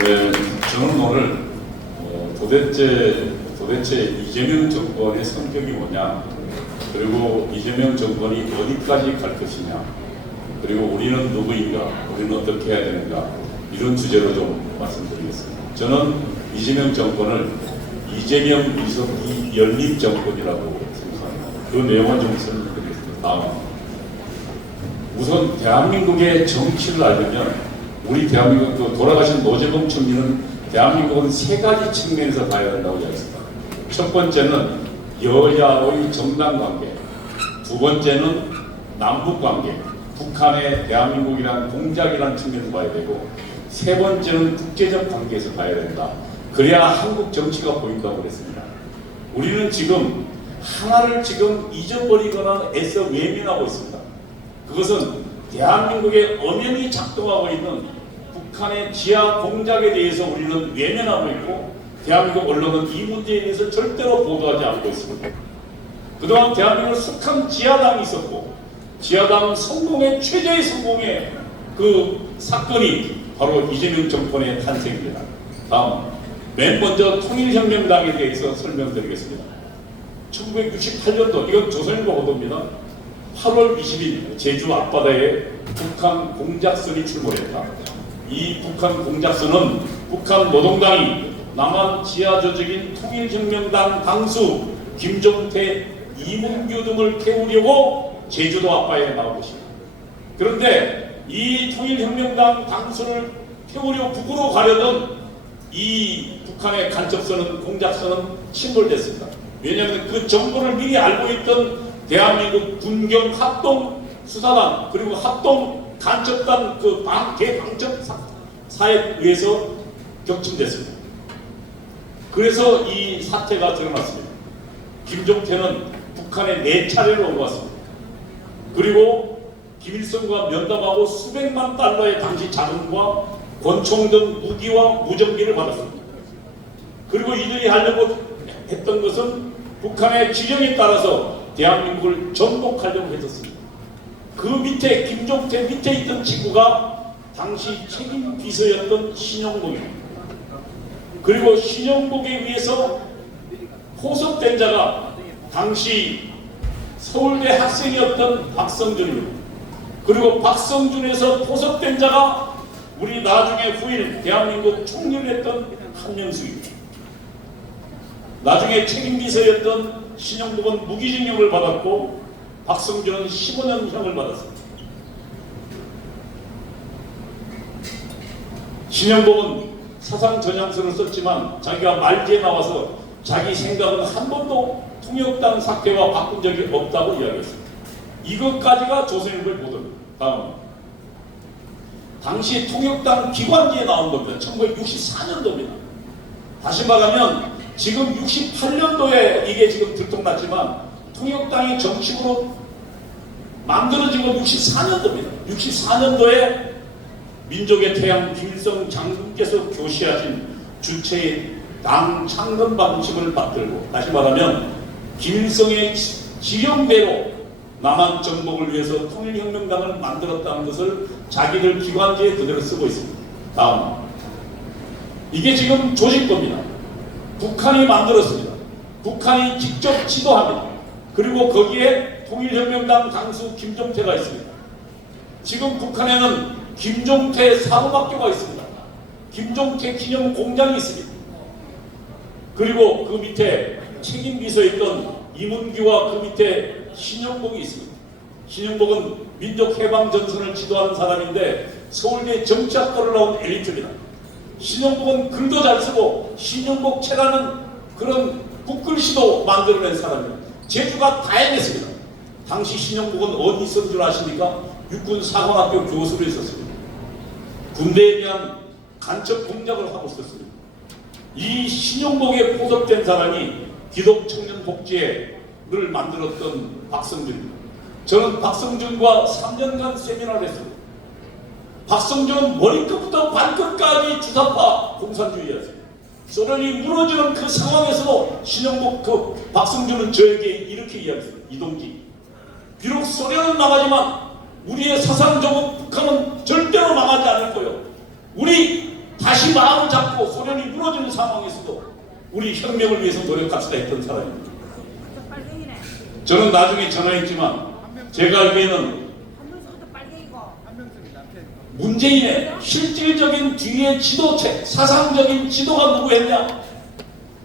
네, 저는 오늘 도대체 이재명 정권의 성격이 뭐냐, 그리고 이재명 정권이 어디까지 갈 것이냐, 그리고 우리는 누구인가, 우리는 어떻게 해야 되는가, 이런 주제로 좀 말씀드리겠습니다. 저는 이재명 정권을 이재명 이석기 연립 정권이라고 생각합니다. 그 내용을 좀 설명드리겠습니다. 다음, 우선 대한민국의 정치를 알려면 우리 대한민국 돌아가신 노재봉 총리는 대한민국은 세 가지 측면에서 봐야 된다고 이야기했습니다. 첫 번째는 여야의 정당 관계, 두 번째는 남북 관계, 북한의 대한민국이란 공작이라는 측면에서 봐야 되고, 세 번째는 국제적 관계에서 봐야 된다. 그래야 한국 정치가 보인다고 그랬습니다. 우리는 지금 하나를 지금 잊어버리거나 애써 외면하고 있습니다. 그것은 대한민국에 엄연히 작동하고 있는 북한의 지하 공작에 대해서 우리는 외면하고 있고, 대한민국 언론은 이 문제에 대해서 절대로 보도하지 않고 있습니다. 그동안 대한민국은 숙한 지하당이 있었고, 지하당 성공의 최저의 성공의 그 사건이 바로 이재명 정권의 탄생입니다. 다음, 맨 먼저 통일혁명당에 대해서 설명드리겠습니다. 1968년도, 이건 조선일보 보도입니다. 8월 20일 제주 앞바다에 북한 공작선이 출몰했다. 이 북한 공작선은 북한 노동당이 남한 지하조직인 통일혁명당 당수 김종태, 이문규 등을 태우려고 제주도 앞바다에 나온 것입니다. 그런데 이 통일혁명당 당수를 태우려 북으로 가려던 이 북한의 간첩선은, 공작선은 침몰됐습니다. 왜냐하면 그 정보를 미리 알고 있던 대한민국 군경 합동 수사단, 그리고 합동 간첩단 그 대방첩사에 의해서 격침됐습니다. 그래서 이 사태가 드러났습니다. 김종태는 북한에 4차례로 옮았습니다. 그리고 김일성과 면담하고 수백만 달러의 당시 자금과 권총 등 무기와 무전기를 받았습니다. 그리고 이들이 하려고 했던 것은 북한의 지령에 따라서 대한민국을 전복하려고 했었습니다. 그 밑에, 김종태 밑에 있던 친구가 당시 책임 비서였던 신영복입니다. 그리고 신영복에 의해서 포섭된 자가 당시 서울대 학생이었던 박성준입니다. 그리고 박성준에서 포섭된 자가 우리 나중에 후일 대한민국 총리를 했던 한명숙입니다. 나중에 책임비서였던 신영복은 무기징역을 받았고, 박성준은 15년형을 받았습니다. 신영복은 사상 전향서를 썼지만 자기가 말지에 나와서 자기 생각은 한 번도 통역당 사태와 바꾼 적이 없다고 이야기했습니다. 이것까지가 조선일보의 보도입니다. 다음, 당시 통역당 기관지에 나온 겁니다. 1964년도입니다. 다시 말하면 지금 68년도에 이게 지금 들통났지만 통역당이 정식으로 만들어진 건 64년도입니다. 64년도에 민족의 태양 김일성 장군께서 교시하신 주체의 당 창건 방침을 받들고, 다시 말하면 김일성의 지령대로 남한 정복을 위해서 통일혁명당을 만들었다는 것을 자기들 기관지에 그대로 쓰고 있습니다. 다음, 이게 지금 조직법입니다. 북한이 만들었습니다. 북한이 직접 지도합니다. 그리고 거기에 통일혁명당 당수 김종태가 있습니다. 지금 북한에는 김종태 사범학교가 있습니다. 김종태 기념 공장이 있습니다. 그리고 그 밑에 책임비서였던 이문규와 그 밑에 신영복이 있습니다. 신영복은 민족해방전선을 지도하는 사람인데 서울대 정치학과를 나온 엘리트입니다. 신영복은 글도 잘 쓰고 신영복체라는 그런 북글씨도 만들어낸 사람입니다. 재주가 다양했습니다. 당시 신영복은 어디 있었는 줄 아십니까? 육군사관학교 교수로 있었습니다. 군대에 대한 간첩 공작을 하고 있었습니다. 이 신영복에 포섭된 사람이 기독청년복지회를 만들었던 박성준입니다. 저는 박성준과 3년간 세미나를 했습니다. 박성준은 머리끝부터 발끝까지 주사파 공산주의였습니다. 소련이 무너지는 그 상황에서도 신영복 그 박성준은 저에게 이렇게 이야기했습니다. 이동기, 비록 소련은 망하지만 우리의 사상적인 북한은 절대로 망하지 않을 거예요. 우리 다시 다시 마음을 잡고 소련이 무너지는 상황에서도 우리 혁명을 위해서 노력합시다 했던 사람입니다. 저는 나중에 전화했지만 제가 알기에는 문재인의 실질적인 뒤에 지도체, 사상적인 지도가 누구였냐?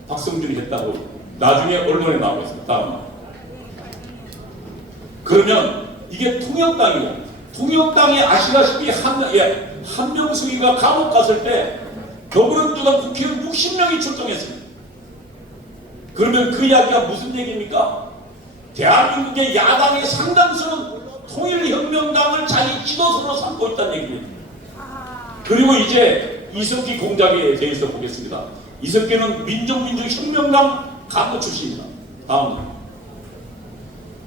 박성준이 했다고 나중에 언론에 나오고 있습니다. 그러면 이게 통역당이고, 통역당이 아시다시피 한명숙이가 감옥 갔을 때 더불어민주당 국회의원 60명이 출동했습니다. 그러면 그 이야기가 무슨 얘기입니까? 대한민국의 야당의 상당수는 통일혁명당을 자기 지도서로 삼고 있다는 얘기입니다. 그리고 이제 이석기 공작에 대해서 보겠습니다. 이석기는 민족민주혁명당 간부 출신입니다. 다음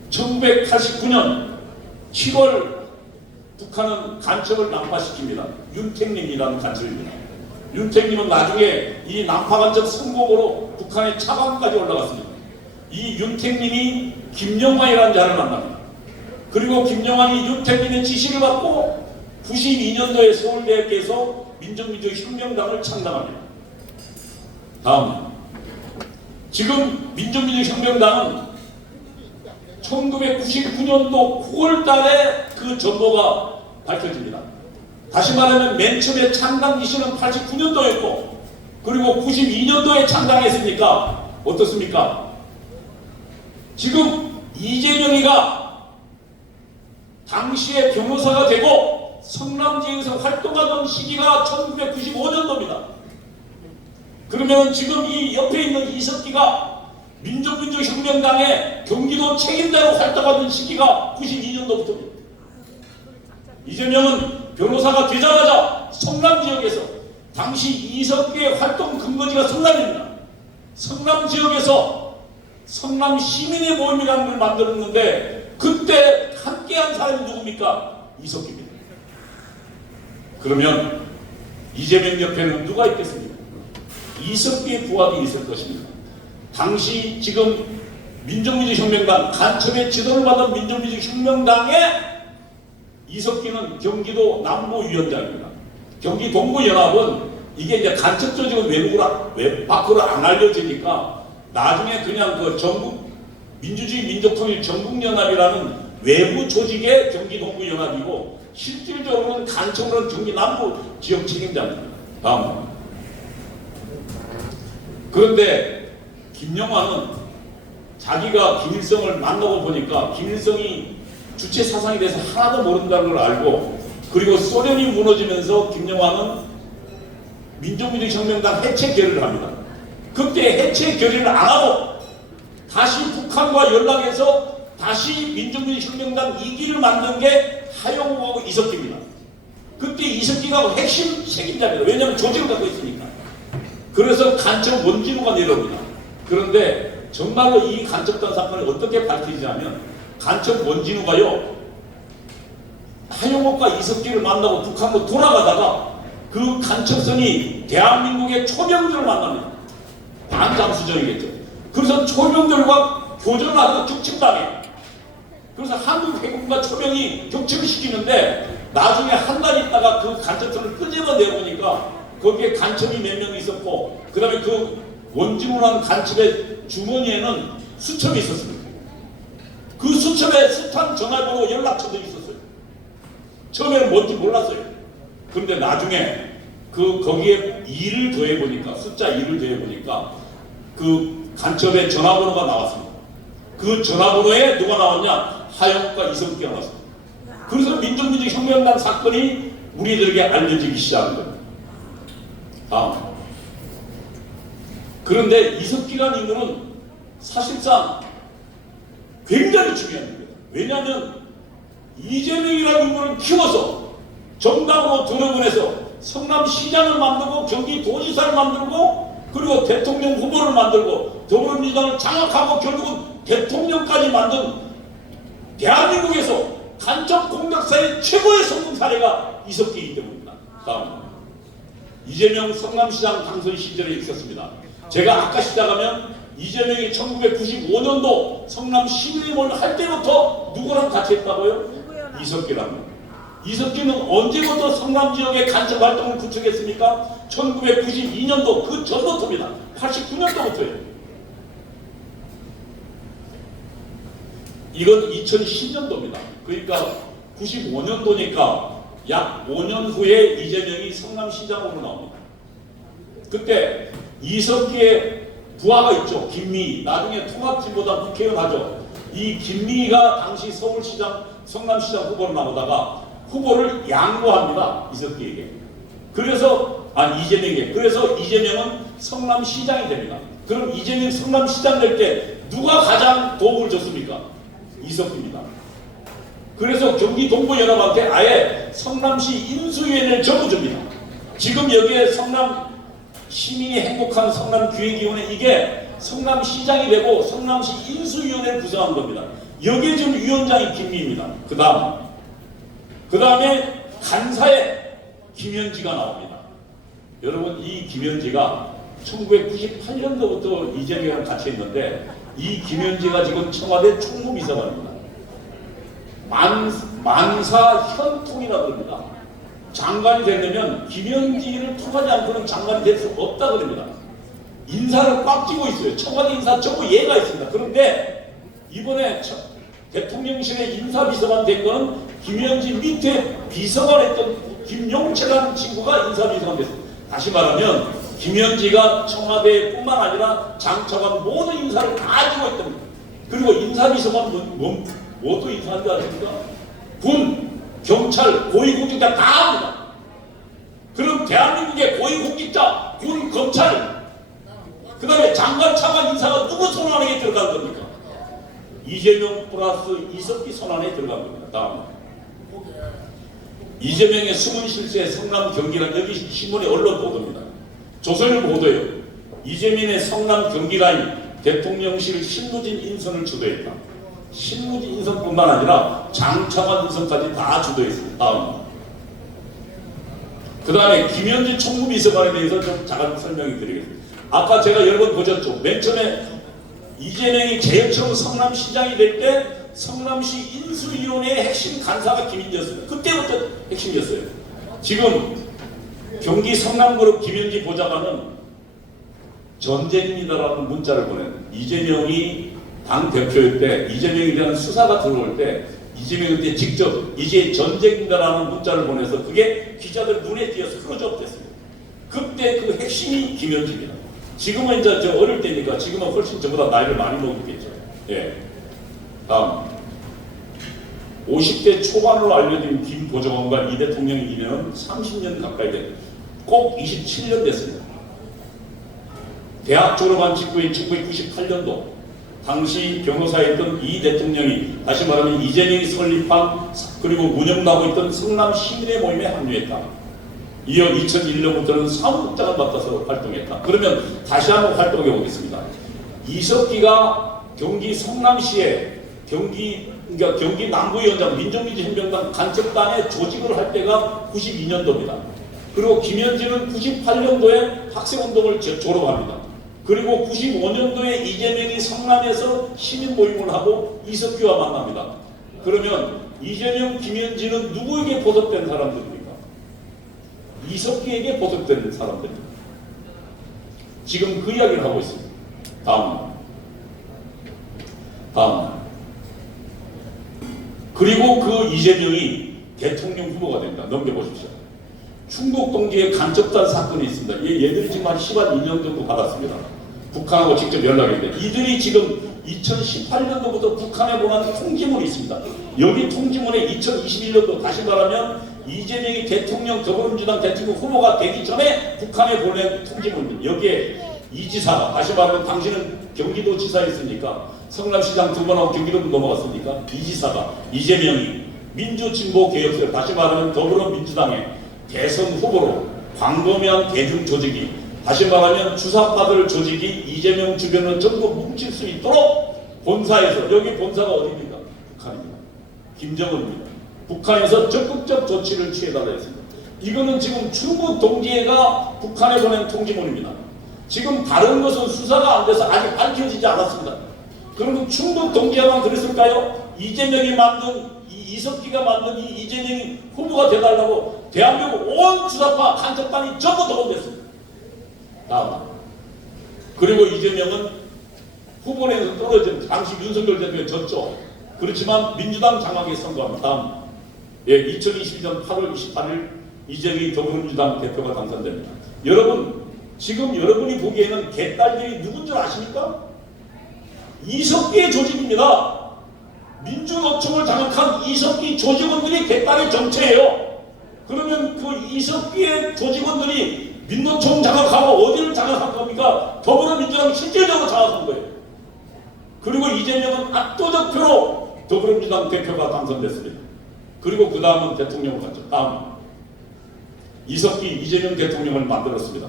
1989년 7월 북한은 간첩을 난파시킵니다. 윤택님이라는 간첩입니다. 윤택님은 나중에 이 난파 간첩 성공으로 북한의 차관까지 올라갔습니다. 이 윤택님이 김영환이라는 자를 만납니다. 그리고 김영환이 윤택님의 지시를 받고 92년도에 서울대학교에서 민족민주혁명당을 창당합니다. 다음 지금 민족민주혁명당은 1999년도 9월 달에 그 전모가 밝혀집니다. 다시 말하면 맨 처음에 창당 기시는 89년도였고 그리고 92년도에 창당했으니까 어떻습니까? 지금 이재명이가 당시에 변호사가 되고 성남지에서 활동하던 시기가 1995년도입니다. 그러면 지금 이 옆에 있는 이석기가 민족민주혁명당의 경기도 책임자로 활동하던 시기가 92년도부터입니다. 이재명은 변호사가 되자마자 성남지역에서 당시 이석기의 활동 근거지가 성남입니다. 성남지역에서 성남시민의 모임이라는 걸 만들었는데 그때 함께한 사람이 누굽니까? 이석기입니다. 그러면 이재명 옆에는 누가 있겠습니까? 이석기의 부하들이 있을 것입니다. 당시 지금 민족민주혁명당 간첩의 지도를 받은 민족민주혁명당의 이석기는 경기도 남부위원장입니다. 경기 동부연합은 이게 이제 간첩 조직은 외 밖으로 안 알려지니까 나중에 그냥 그 전국 민주주의 민족통일 전국연합이라는 외부 조직의 경기 동부연합이고 실질적으로는 간첩으로는 경기 남부 지역 책임자입니다. 다음. 그런데 김영환은 자기가 김일성을 만나고 보니까 김일성이 주체 사상에 대해서 하나도 모른다는 걸 알고 그리고 소련이 무너지면서 김영환은 민족민주혁명당 해체 결의를 합니다. 그때 해체 결의를 안 하고 다시 북한과 연락해서 다시 민족민주혁명당 2기를 만든 게 하용우하고 이석기입니다. 그때 이석기가 핵심 책임자입니다. 왜냐하면 조직을 갖고 있으니까. 그래서 간첩 원진우가 내려옵니다. 그런데 정말로 이 간첩단 사건을 어떻게 밝히자면 간첩 원진우가요 하용옥과 이석기를 만나고 북한으로 돌아가다가 그 간첩선이 대한민국의 초병들을 만납니다. 반잠수정이겠죠. 그래서 초병들과 교전을 하다가 격침당해요. 그래서 한국 해군과 초병이 격침을 시키는데 나중에 한 달 있다가 그 간첩선을 끄집어내보니까 거기에 간첩이 몇 명 있었고 그 다음에 그 원진우라는 간첩의 주머니에는 수첩이 있었습니다. 그 수첩에 수탄 전화번호 연락처도 있었어요. 처음에는 뭔지 몰랐어요. 그런데 나중에 거기에 2를 더해보니까 숫자 2를 더해보니까 그 간첩의 전화번호가 나왔습니다. 그 전화번호에 누가 나왔냐? 하영욱과 이석기가 나왔습니다. 그래서 민족민주혁명당 사건이 우리들에게 알려지기 시작한 겁니다. 다음. 그런데 이석기라는 인물은 사실상 굉장히 중요한 겁니다. 왜냐하면 이재명이라는 인물을 키워서 정당으로 들어보내서 성남시장을 만들고 경기도지사를 만들고 그리고 대통령 후보를 만들고 더불어민주당을 장악하고 결국은 대통령까지 만든 대한민국에서 간첩 공작사의 최고의 성공 사례가 이석기이기 때문입니다. 다음. 이재명 성남시장 당선 시절에 있었습니다. 제가 아까 시작하면 이재명이 1995년도 성남 시민의원을 할 때부터 누구랑 같이 했다고요? 이석기랑. 이석기는 언제부터 성남 지역의 간첩 활동을 구축했습니까? 1992년도 그 전부터입니다. 89년도부터예요. 이건 2010년도입니다. 그러니까 95년도니까 약 5년 후에 이재명이 성남시장으로 나옵니다. 그때 이석기의 부하가 있죠. 김미희. 나중에 통합진보당 국회의원 하죠. 이 김미희가 당시 서울시장, 성남시장 후보로 나오다가 후보를 양보합니다. 이석기에게. 그래서 이재명에게. 그래서 이재명은 성남시장이 됩니다. 그럼 이재명 성남시장 될 때 누가 가장 도움을 줬습니까? 이석기입니다. 그래서 경기 동부연합한테 아예 성남시 인수위원회를 적어줍니다. 지금 여기에 성남 시민이 행복한 성남기획위원회, 이게 성남시장이 되고 성남시 인수위원회를 구성한 겁니다. 여기에 지금 위원장이 김미입니다. 그 다음에 간사에 김현지가 나옵니다. 여러분, 이 김현지가 1998년도부터 이재명이랑 같이 했는데 이 김현지가 지금 청와대 총무비서관입니다. 만사 현통이라고 그럽니다. 장관이 되려면 김현지를 통하지 않고는 장관이 될 수 없다 그럽니다. 인사를 꽉 쥐고 있어요. 청와대 인사 전부 얘가 있습니다. 그런데 이번에 대통령실의 인사비서관 된 거는 김현지 밑에 비서관 했던 김용채라는 친구가 인사비서관 됐습니다. 다시 말하면 김현지가 청와대뿐만 아니라 장차관 모든 인사를 다 쥐고 있던 겁니다. 그리고 인사비서관 뭐도 인사한 줄 아십니까? 군, 경찰, 고위공직자 다 합니다. 그럼 대한민국의 고위공직자, 군, 검찰, 그 다음에 장관, 차관 인사가 누구 손안에 들어간 겁니까? 이재명 플러스 이석기 손안에 들어간 겁니다. 다음. 이재명의 숨은 실세 성남 경기란, 여기 신문의 언론 보도입니다. 조선일 보도예요. 이재명의 성남 경기 라인 대통령실 신무진 인선을 주도했다. 신무진 인선뿐만 아니라 장차관 인선까지 다 주도했습니다. 다음. 그 다음에 김현지 총무비서관에 대해서 좀 잠깐 설명해 드리겠습니다. 아까 제가 여러 번 보셨죠. 맨 처음에 이재명이 제일 처음 성남시장이 될 때 성남시 인수위원회의 핵심 간사가 김인지였습니다. 그때부터 핵심이었어요. 지금 경기 성남그룹 김현지 보좌관은 전쟁입니다라는 문자를 보낸, 이재명이 당대표일 때 이재명에 대한 수사가 들어올 때 이재명한테 직접 이제 전쟁입니다라는 문자를 보내서 그게 기자들 눈에 띄어서 클로즈업 됐습니다. 그때 그 핵심이 김현지입니다. 지금은 이제 저 어릴 때니까 지금은 훨씬 저보다 나이를 많이 먹었겠죠. 예. 다음. 50대 초반으로 알려진 김 보좌관과 이 대통령의 인연은 30년 가까이 된, 꼭 27년 됐습니다. 대학 졸업한 직후인 1998년도 당시 변호사였던 이 대통령이, 다시 말하면 이재명이 설립한 그리고 운영하고 있던 성남 시민의 모임에 합류했다. 이어 2001년부터는 사무국장을 맡아서 활동했다. 그러면 다시 한번 활동해 보겠습니다. 이석기가 경기 성남시에 경기 남부위원장 민족민주혁명당 간첩단의 조직을 할 때가 92년도입니다. 그리고 김현지는 98년도에 학생운동을 졸업합니다. 그리고 95년도에 이재명이 성남에서 시민 모임을 하고 이석기와 만납니다. 그러면 이재명, 김현지는 누구에게 보석된 사람들입니까? 이석기에게 보석된 사람들입니다. 지금 그 이야기를 하고 있습니다. 다음. 그리고 그 이재명이 대통령 후보가 됩니다. 넘겨보십시오. 충북 동지의 간첩단 사건이 있습니다. 얘들이 지금 한 12년 정도 받았습니다. 북한하고 직접 연락했는데 이들이 지금 2018년도부터 북한에 보낸 통지문이 있습니다. 여기 통지문에 2021년도, 다시 말하면 이재명이 대통령, 더불어민주당 대통령 후보가 되기 전에 북한에 보낸 통지문입니다. 여기에 이 지사가, 다시 말하면 당신은 경기도지사였으니까 성남시장 2번 하고 경기도도 넘어갔으니까 이 지사가, 이재명이 민주진보개혁세, 다시 말하면 더불어민주당의 대선 후보로 광범위한 대중 조직이, 다시 말하면 주사받을 조직이 이재명 주변을 전부 뭉칠 수 있도록 본사에서, 여기 본사가 어디입니까? 북한입니다. 김정은입니다. 북한에서 적극적 조치를 취해달라 했습니다. 이거는 지금 충북 동지회가 북한에 보낸 통지문입니다. 지금 다른 것은 수사가 안 돼서 아직 밝혀지지 않았습니다. 그러면 충북 동지야만 그랬을까요? 이재명이 만든 이석기가 만든 이재명이 후보가 되달라고 대한민국 온 주사파 간첩단이 전부 동원됐습니다. 다음. 그리고 이재명은 후보에서 떨어진 당시 윤석열 대통령이 졌죠. 그렇지만 민주당 장악에 성공합니다. 다음. 예, 2022년 8월 28일 이재명이 더불어민주당 대표가 당선됩니다. 여러분, 지금 여러분이 보기에는 개딸들이 누군 줄 아십니까? 이석기의 조직입니다. 민주노총을 장악한 이석기 조직원들이 개딸의 정체예요. 그러면 그 이석기의 조직원들이 민노총 장악하고 어디를 장악한 겁니까? 더불어민주당 실질적으로 장악한 거예요. 그리고 이재명은 압도적 표로 더불어민주당 대표가 당선됐습니다. 그리고 그 다음은 대통령을 갔죠. 다음. 이석기 이재명 대통령을 만들었습니다.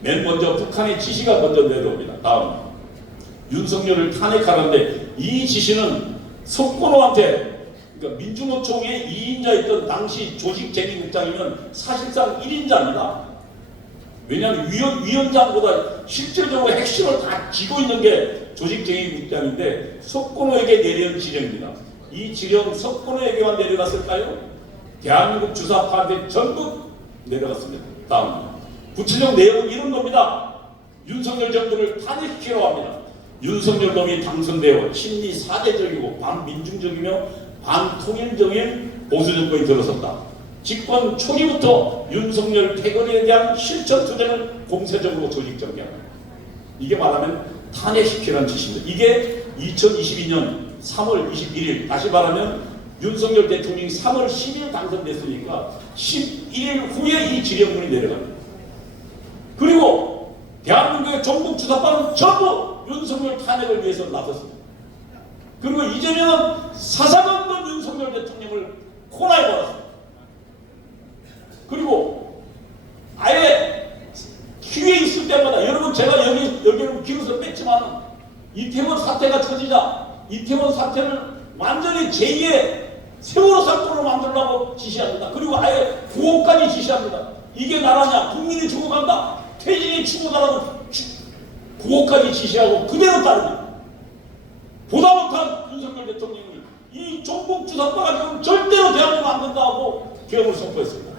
맨 먼저 북한의 지시가 먼저 내려옵니다. 다음. 윤석열을 탄핵하는데 이 지시는 석권호한테, 그러니까 민주노총의 2인자였던 당시 조직쟁의국장이면 사실상 1인자입니다. 왜냐하면 위원장보다 실질적으로 핵심을 다 쥐고 있는 게 조직쟁의국장인데 석권호에게 내려온 지령입니다. 이 지령 석권호에게만 내려갔을까요? 대한민국 주사파한테 전부 내려갔습니다. 다음. 구체적 내용은 이런 겁니다. 윤석열 정부를 탄핵시키려고 합니다. 윤석열 놈이 당선되어 친미 사대적이고 반민중적이며 반통일적인 보수정권이 들어섰다. 집권 초기부터 윤석열 퇴거에 대한 실천 투쟁을 공세적으로 조직 전개한다. 이게 말하면 탄핵시키라는 짓입니다. 이게 2022년 3월 21일, 다시 말하면 윤석열 대통령이 3월 10일 당선됐으니까 11일 후에 이 지령문이 내려갑니다. 그리고 대한민국의 종북 주사파는 전부 윤석열 탄핵을 위해서 나섰습니다. 그리고 이재명은 사상 없는 윤석열 대통령을 코너에 걸었습니다. 그리고 아예 기회에 있을 때마다, 여러분 제가 여기를 기울여서 뺐지만 이태원 사태가 터지자 이태원 사태를 완전히 제2의 세월호 사건으로 만들려고 지시합니다. 그리고 아예 구호까지 지시합니다. 이게 나라냐? 국민이 죽어간다. 퇴진이 죽어가라고 구호까지 지시하고 그대로 따릅니다. 보다 못한 윤석열 대통령이 이 종북 주사파가 지금 절대로 대한민국 안 된다고 계엄을 선포했습니다.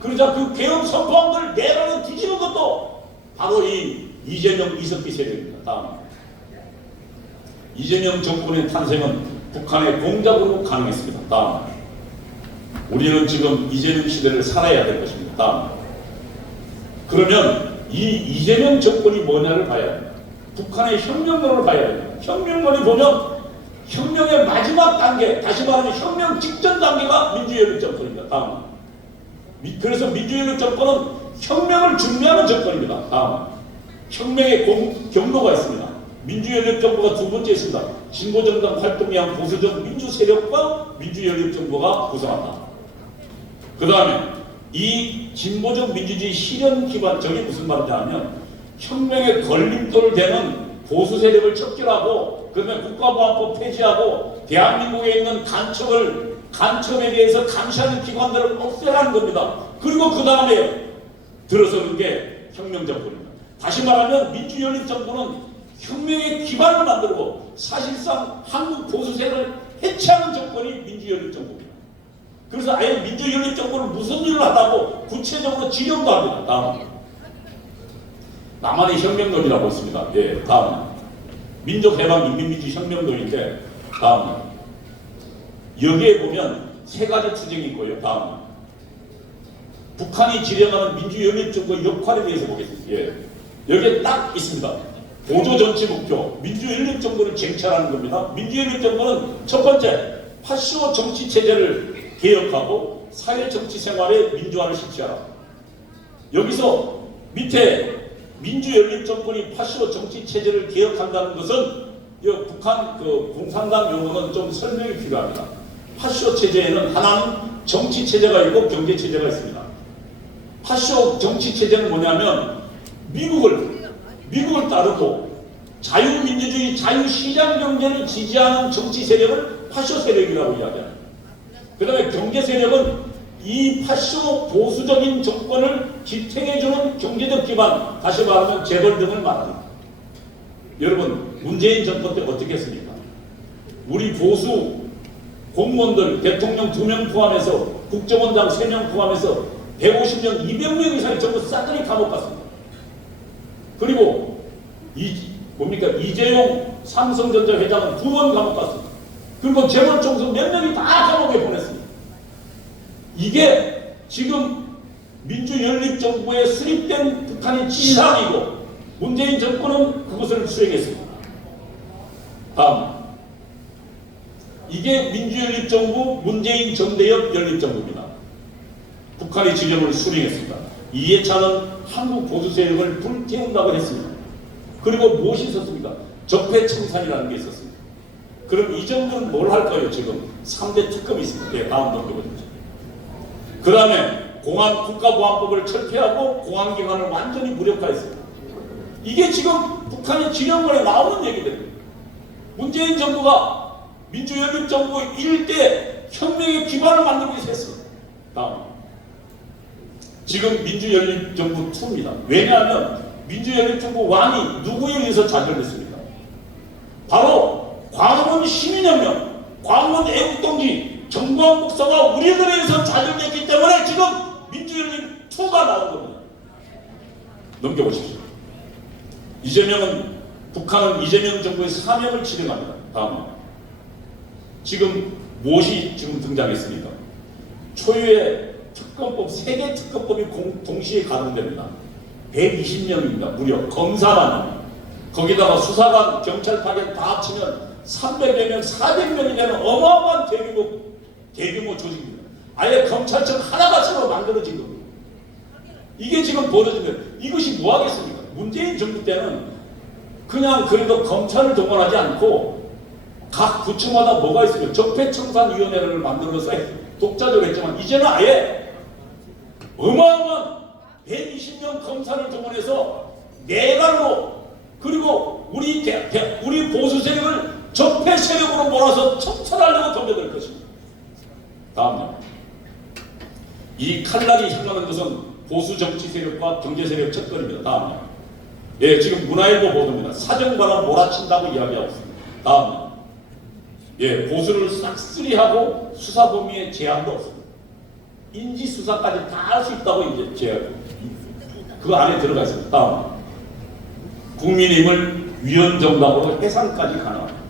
그러자 그 계엄 선포한 걸 내란에 뒤지는 것도 바로 이 이재명 이석기 세력입니다. 다음. 이재명 정권의 탄생은 북한의 공작으로 가능했습니다. 다음. 우리는 지금 이재명 시대를 살아야 될 것입니다. 다음. 그러면 이 이재명 정권이 뭐냐를 봐야 됩니다. 북한의 혁명론을 봐야 됩니다. 혁명론이 보면 혁명의 마지막 단계, 다시 말하면 혁명 직전 단계가 민주연립 정권입니다. 다음. 그래서 민주연립 정권은 혁명을 준비하는 정권입니다. 다음. 혁명의 경로가 있습니다. 민주연립 정부가 두 번째 있습니다. 진보정당 활동에 의한 보수적 민주 세력과 민주연립 정부가 구성한다. 그 다음에 이 진보적 민주주의 실현 기반, 저게 무슨 말이냐 하면 혁명의 걸림돌 되는 보수 세력을 척결하고 그다음에 국가보안법 폐지하고 대한민국에 있는 간첩에 대해서 감시하는 기관들을 없애라는 겁니다. 그리고 그 다음에 들어서는 게 혁명정권입니다. 다시 말하면 민주연립정부는 혁명의 기반을 만들고 사실상 한국 보수 세력을 해체하는 정권이 민주연립정부입니다. 그래서 아예 민주연립정부는 무슨 일을 하다고 구체적으로 지령도 합니다. 다음. 남한의 혁명론이라고 있습니다. 예, 다음. 민족해방인민민주혁명론인데 다음. 여기에 보면 세 가지 투쟁이 있고요. 다음. 북한이 지령하는 민주연립정부의 역할에 대해서 보겠습니다. 예. 여기에 딱 있습니다. 보조 정치 목표, 민주연립정부를 쟁취하는 겁니다. 민주연립정부는 첫 번째, 파쇼 정치체제를 개혁하고 사회정치생활의 민주화를 실시하라. 여기서 밑에 민주연립정권이 파쇼 정치체제를 개혁한다는 것은 북한 공산당 용어는 좀 설명이 필요합니다. 파쇼 체제에는 하나는 정치체제가 있고 경제체제가 있습니다. 파쇼 정치체제는 뭐냐면 미국을 따르고 자유민주주의, 자유시장경제를 지지하는 정치 세력을 파쇼 세력이라고 이야기합니다. 그 다음에 경제 세력은 이 파쇼 보수적인 정권을 지탱해주는 경제적 기반, 다시 말하면 재벌 등을 말합니다. 여러분, 문재인 정권 때 어떻게 했습니까? 우리 보수 공무원들 대통령 2명 포함해서 국정원장 3명 포함해서 150명, 200명 이상이 전부 싸그리 감옥 갔습니다. 그리고 이재용 삼성전자 회장은 2번 감옥 갔습니다. 그리고 재벌총수 몇 명이 다 감옥에 보냈습니다. 이게 지금 민주연립정부에 수립된 북한의 지상이고 문재인 정권은 그것을 수행했습니다. 다음, 이게 민주연립정부 문재인 전대협 연립정부입니다. 북한의 지령을 수행했습니다. 이해찬은 한국 보수세력을 불태운다고 했습니다. 그리고 무엇이 있었습니까? 적폐청산이라는 게 있었습니다. 그럼 이 정부는 뭘 할까요? 지금 3대 특검이 있습니다. 네, 다음 넘겨보십시오. 그 다음에 국가보안법을 철폐하고 공안기관을 완전히 무력화했습니다. 이게 지금 북한의 지령문에 나오는 얘기들입니다. 문재인 정부가 민주연립정부 1대 혁명의 기반을 만들기 위해서 했습니다. 다음, 지금 민주연립정부 2입니다. 왜냐하면 민주연립정부 1이 누구에 의해서 좌절됐습니까? 바로 광화문 시민혁명, 광화문 애국동지, 정광훈 목사가 우리들에 의해서 좌절됐기 때문에 지금 민주연립 2가 나온 겁니다. 넘겨보십시오. 북한은 이재명 정부의 사명을 실행합니다. 다음, 지금 무엇이 지금 등장했습니까? 초유의 특검법, 3개 특검법이 동시에 가동됩니다. 120명입니다. 무려 검사만. 거기다가 수사관, 경찰 파견 다 합치면 300여 명, 400명이 되는 어마어마한 대규모 조직입니다. 아예 검찰청 하나가 새로 만들어진 겁니다. 이게 지금 벌어진 거예요. 이것이 뭐 하겠습니까? 문재인 정부 때는 그냥 그래도 검찰을 동원하지 않고 각 부처마다 뭐가 있습니까? 적폐청산위원회를 만들어서 독자적으로 했지만 이제는 아예 어마어마한 120명 검사를 동원해서 내각으로 그리고 우리 보수 세력을 적폐 세력으로 몰아서 청산하려고 덤벼들 것입니다. 다음요. 이 칼날이 향하는 것은 보수 정치 세력과 경제 세력 첫걸입니다. 다음요. 예, 지금 문화일보 보도입니다. 사정관을 몰아친다고 이야기하고 있습니다. 다음요. 예, 보수를 싹쓸이하고 수사 범위에 제한도 없습니다. 인지 수사까지 다 할 수 있다고 이제 제한. 그 안에 들어가 있습니다. 다음, 국민의힘을 위헌정당으로 해산까지 가능합니다.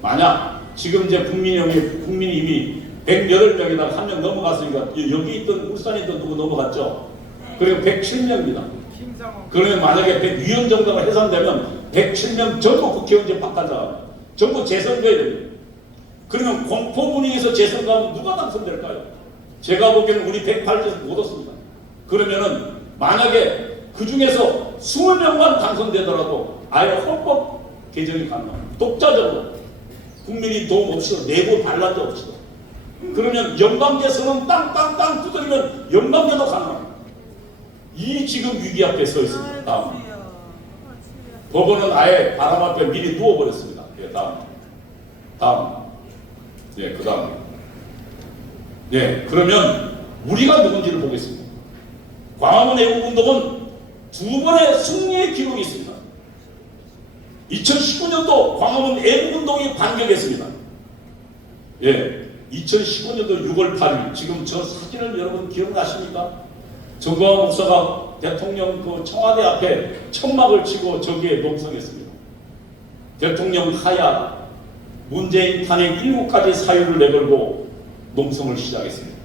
만약 지금 이제 국민의힘이 108명에다가 1명 넘어갔으니까 여기 있던 울산에 있던 누구 넘어갔죠? 그리고 107명입니다. 그러면 만약에 위헌정당을 해산되면 107명 전부 국회의원제 박탈자가 전부 재선거해야 됩니다. 그러면 공포 분위기에서 재선 가면 누가 당선될까요? 제가 보기에는 우리 108에서 못 얻습니다. 그러면은 만약에 그 중에서 20명만 당선되더라도 아예 헌법 개정이 가능합니다. 독자적으로 국민이 도움 없이도 내부 반란도 없이도. 그러면 연방제선은 땅땅땅 두드리면 연방제도 가능합니다. 이 지금 위기 앞에 서 있습니다. 다음, 법원은 아예 바람 앞에 미리 누워버렸습니다. 예, 다음, 예, 그 다음, 예, 그러면 우리가 누군지를 보겠습니다. 광화문 애국운동은 2번의 승리의 기록이 있습니다. 2019년도 광화문 애국운동이 반격했습니다. 예, 2019년도 6월 8일 지금 저 사진을 여러분 기억나십니까? 정광훈 목사가 대통령 그 청와대 앞에 천막을 치고 저기에 농성했습니다. 대통령 하야, 문재인 탄핵 7가지 사유를 내걸고 농성을 시작했습니다.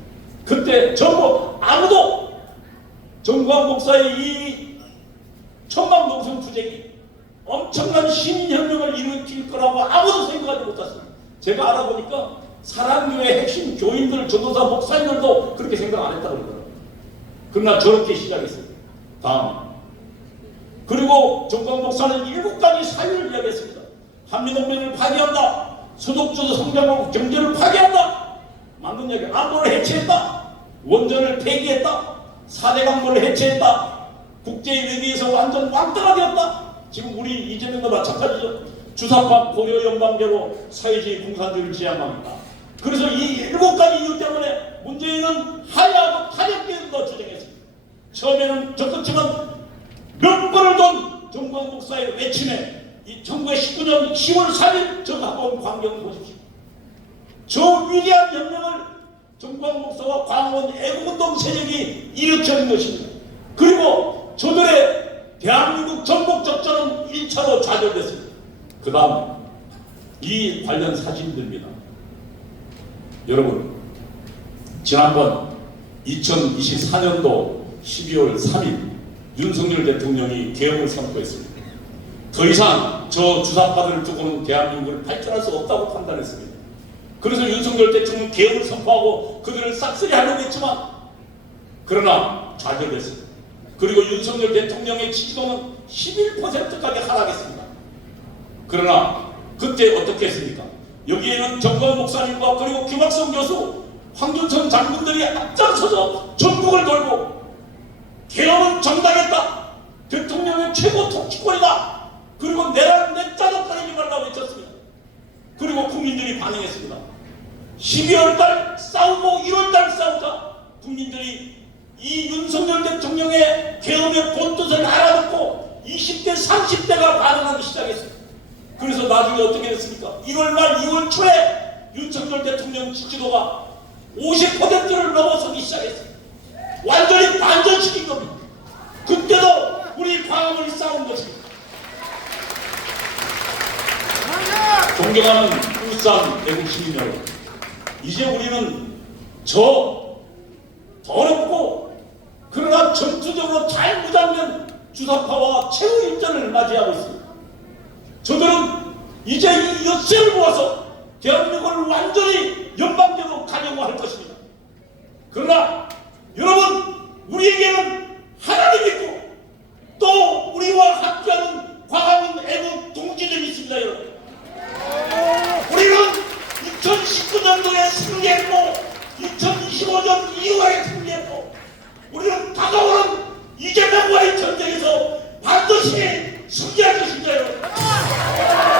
그때 전부 아무도 정광훈 목사의 이 천막 농성 투쟁이 엄청난 시민혁명을 일으킬 거라고 아무도 생각하지 못했습니다. 제가 알아보니까 사랑교회 핵심 교인들, 전도사, 목사님들도 그렇게 생각 안 했다고 그러더라고요. 그러나 저렇게 시작했습니다. 다음, 그리고 정광훈 목사는 7가지 사유를 이야기했습니다. 한미동맹을 파괴한다, 소득주도 성장하고 경제를 파괴한다, 맞는 얘기, 안보를 해체했다, 원전을 폐기했다, 4대 강물을 해체했다, 국제위기에서 완전 왕따가 되었다. 지금 우리 이재명도 마찬가지죠. 주사파 고려 연방제로 사회주의 공산주의를 지향합니다. 그래서 이 7가지 이유 때문에 문재인은 하야하고 탄핵되는다 주장했습니다. 처음에는 적극지만 몇 번을 돈 정광훈 목사의 외침에 1919년 10월 3일 저 가까운 광경을 보십시오. 저 위대한 혁명을 정광 목사와 광화문 애국운동 세력이 일으킨 것입니다. 그리고 저들의 대한민국 전복 작전은 1차로 좌절됐습니다. 그 다음 이 관련 사진들입니다. 여러분, 지난번 2024년도 12월 3일 윤석열 대통령이 개혁을 선포했습니다. 더 이상 저 주사파들을 두고는 대한민국을 발전할 수 없다고 판단했습니다. 그래서 윤석열 대통령은 개혁을 선포하고 그들을 싹쓸이 하려고 했지만 그러나 좌절됐습니다. 그리고 윤석열 대통령의 지지도는 11%까지 하락했습니다. 그러나 그때 어떻게 했습니까? 여기에는 정광훈 목사님과 그리고 김학성 교수, 황준성 장군들이 앞장서서 전국을 돌고 개혁은 정당했다. 대통령의 최고 통치권이다. 그리고 내란 내자도 꺼내지 말라고 외쳤습니다. 그리고 국민들이 반응했습니다. 12월달 싸우고 1월달 싸우자 국민들이 이 윤석열 대통령의 개혁의 본뜻을 알아듣고 20대 30대가 반응하기 시작했습니다. 그래서 나중에 어떻게 됐습니까? 1월 말 2월 초에 윤석열 대통령 지지도가 50%를 넘어서기 시작했습니다. 완전히 반전시킨 겁니다. 그때도 우리 광화문이 싸운 것입니다. 존경하는 울산 애국 시민 여러분, 이제 우리는 저 더럽고 그러나 전투적으로 잘 무장된 주사파와 최후 일전을 맞이하고 있습니다. 저들은 이제 이 엿새를 모아서 대한민국을 완전히 연방제로 가려고 할 것입니다. 그러나 여러분, 우리에게는 하나님이 있고 또 우리와 함께하는 광화문 애국 동지들이 있습니다. 여러분, 우리는 2019년도에 승리했고 2025년 이후에 승리했고 우리는 다가오는 이재명과의 전쟁에서 반드시 승리할 것입니다. 여러분.